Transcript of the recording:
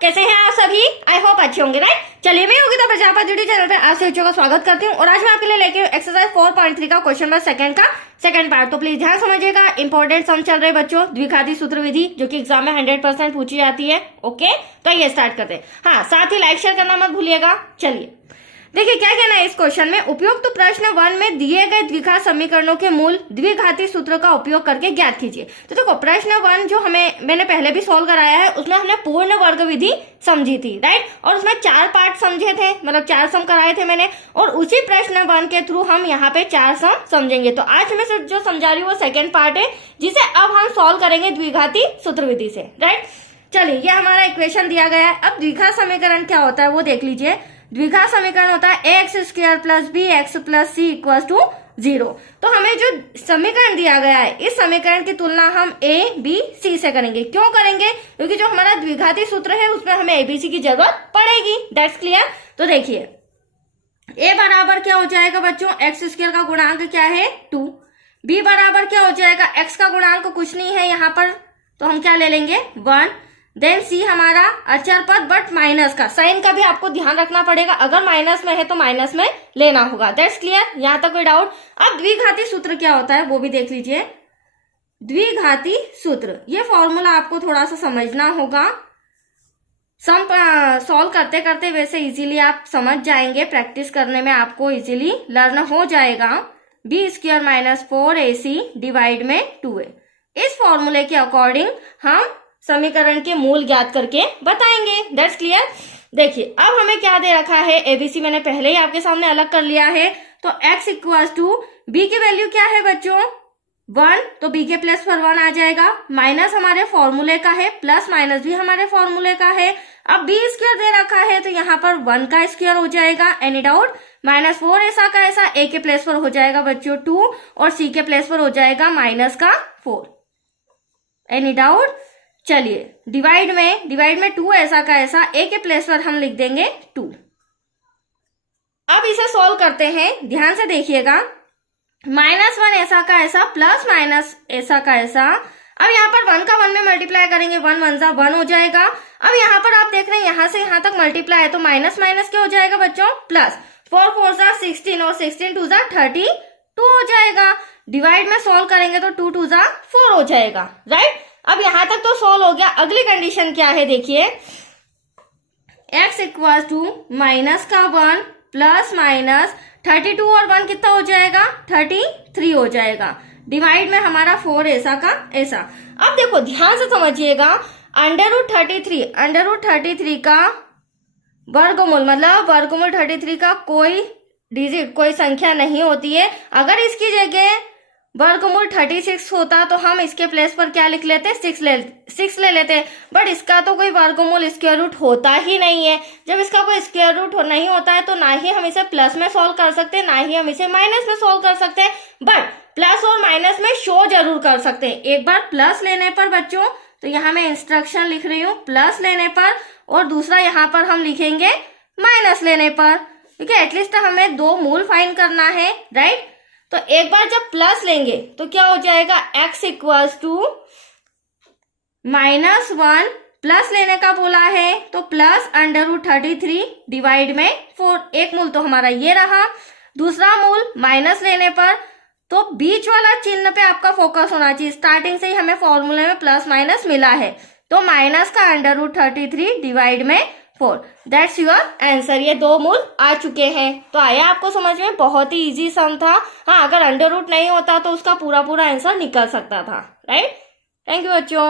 कैसे हैं आप सभी? आई होप अच्छे होंगे, राइट? चलिए, मैं योगिता प्रजापति यूट्यूब चैनल पे आप सभी बच्चों का स्वागत करती हूँ और आज मैं आपके लिए लेके एक्सरसाइज 4.3 का क्वेश्चन नंबर सेकंड का सेकंड पार्ट। तो प्लीज ध्यान समझिएगा, इंपॉर्टेंट सम चल रहे बच्चों, द्विघाती सूत्र विधि जो कि एग्जाम में 100% पूछी जाती है। ओके, तो ये स्टार्ट करते हैं। हाँ, साथ ही लाइक शेयर करना मत भूलिएगा। चलिए देखिए क्या कहना है इस क्वेश्चन में। उपयुक्त तो प्रश्न 1 में दिए गए द्विघात समीकरणों के मूल द्विघाती सूत्र का उपयोग करके ज्ञात कीजिए। तो देखो, प्रश्न 1 जो मैंने पहले भी सॉल्व कराया है, उसमें हमने पूर्ण वर्ग विधि समझी थी, राइट? और उसमें 4 पार्ट समझे थे, मतलब 4 सम कराए थे मैंने, और उसी प्रश्न 1 के थ्रू हम यहाँ पे 4 सम समझेंगे। तो आज मैं सिर्फ जो समझा रही हूँ वो सेकेंड पार्ट है, जिसे अब हम सॉल्व करेंगे द्विघाती सूत्र विधि से, राइट? चलिए, ये हमारा इक्वेशन दिया गया है। अब द्विघात समीकरण क्या होता है वो देख लीजिए। द्विघात समीकरण होता है a² + bx + c = 0। तो हमें जो समीकरण दिया गया है, इस समीकरण की तुलना हम a, b, c से करेंगे। क्यों करेंगे? क्योंकि जो हमारा द्विघाती सूत्र है उसमें हमें abc की जरूरत पड़ेगी। That's clear. तो देखिए, a बराबर क्या हो जाएगा बच्चों? x² का गुणांक क्या है? 2। b बराबर क्या हो जाएगा? x का गुणांक कुछ नहीं है यहाँ पर, तो हम क्या ले लेंगे? 1। देन सी हमारा अचर पद बट माइनस का, साइन का भी आपको ध्यान रखना पड़ेगा, अगर माइनस में है तो माइनस में लेना होगा। दैट्स क्लियर, यहां तक कोई डाउट? अब द्विघाती सूत्र क्या होता है वो भी देख लीजिए। द्विघाती सूत्र, ये फॉर्मूला आपको थोड़ा सा समझना होगा। सम सॉल्व करते करते वैसे इजीली आप समझ जाएंगे, प्रैक्टिस करने में आपको इजीली लर्न हो जाएगा। b² - 4ac डिवाइड में 2a। इस फॉर्मूले के अकॉर्डिंग हम समीकरण के मूल ज्ञात करके बताएंगे। That's clear. देखिए, अब हमें क्या दे रखा है? एबीसी मैंने पहले ही आपके सामने अलग कर लिया है। तो x = b की वैल्यू क्या है बच्चों? 1। तो b के प्लेस पर 1 आ जाएगा। माइनस हमारे फॉर्मूले का है, प्लस माइनस भी हमारे फॉर्मूले का है। अब b² दे रखा है तो यहाँ पर 1 का स्क्वायर हो जाएगा। Any doubt? -4 ऐसा का ऐसा, a के प्लेस पर हो जाएगा बच्चों 2 और c के प्लेस पर हो जाएगा -4। Any doubt? चलिए, डिवाइड में 2 ऐसा का ऐसा, a के प्लेस पर हम लिख देंगे 2। अब इसे सॉल्व करते हैं, ध्यान से देखिएगा। -1 ऐसा का ऐसा, प्लस माइनस ऐसा का ऐसा। अब यहाँ पर 1 का 1 में मल्टीप्लाई करेंगे, 1 1 = 1 हो जाएगा। अब यहाँ पर आप देख रहे हैं यहाँ से यहाँ तक मल्टीप्लाई है, तो माइनस माइनस क्या हो जाएगा बच्चों? प्लस। 4 4 = 16 और 16 2 = 32 हो जाएगा। डिवाइड में सॉल्व करेंगे तो 2 2 = 4 हो जाएगा, राइट? अब यहां तक तो सॉल्व हो गया। अगली कंडीशन क्या है देखिए, x = -1 प्लस माइनस 32 और 1 कितना हो जाएगा? 33 हो जाएगा। डिवाइड में हमारा 4 ऐसा का ऐसा। अब देखो ध्यान से समझिएगा, √33 का वर्गमूल, मतलब वर्गमूल 33 का कोई डिजिट, कोई संख्या नहीं होती है। अगर इसकी जगह वर्गमूल 36 होता तो हम इसके प्लेस पर क्या लिख लेते? 6 ले लेते। बट इसका तो कोई वर्गमूल स्क्वायर रूट होता ही नहीं है। जब इसका कोई स्क्वायर रूट नहीं होता है तो ना ही हम इसे प्लस में सॉल्व कर सकते हैं, ना ही हम इसे माइनस में सॉल्व कर सकते हैं। बट प्लस और माइनस में शो जरूर कर सकते हैं। एक बार प्लस लेने पर बच्चों, तो यहाँ मैं इंस्ट्रक्शन लिख रही हूँ, प्लस लेने पर, और दूसरा यहाँ पर हम लिखेंगे माइनस लेने पर, क्योंकि एटलीस्ट हमें 2 मूल फाइंड करना है, राइट? तो एक बार जब प्लस लेंगे तो क्या हो जाएगा? x = -1, प्लस लेने का बोला है तो प्लस √33 डिवाइड में 4। एक मूल तो हमारा ये रहा। दूसरा मूल माइनस लेने पर, तो बीच वाला चिन्ह पे आपका फोकस होना चाहिए। स्टार्टिंग से ही हमें फॉर्मूले में प्लस माइनस मिला है, तो माइनस का √33 डिवाइड में 4। That's your answer. ये 2 मूल आ चुके हैं। तो आया आपको समझ में? बहुत ही इजी सम था। हाँ, अगर अंडर रूट नहीं होता तो उसका पूरा आंसर निकल सकता था, राइट? थैंक यू बच्चों।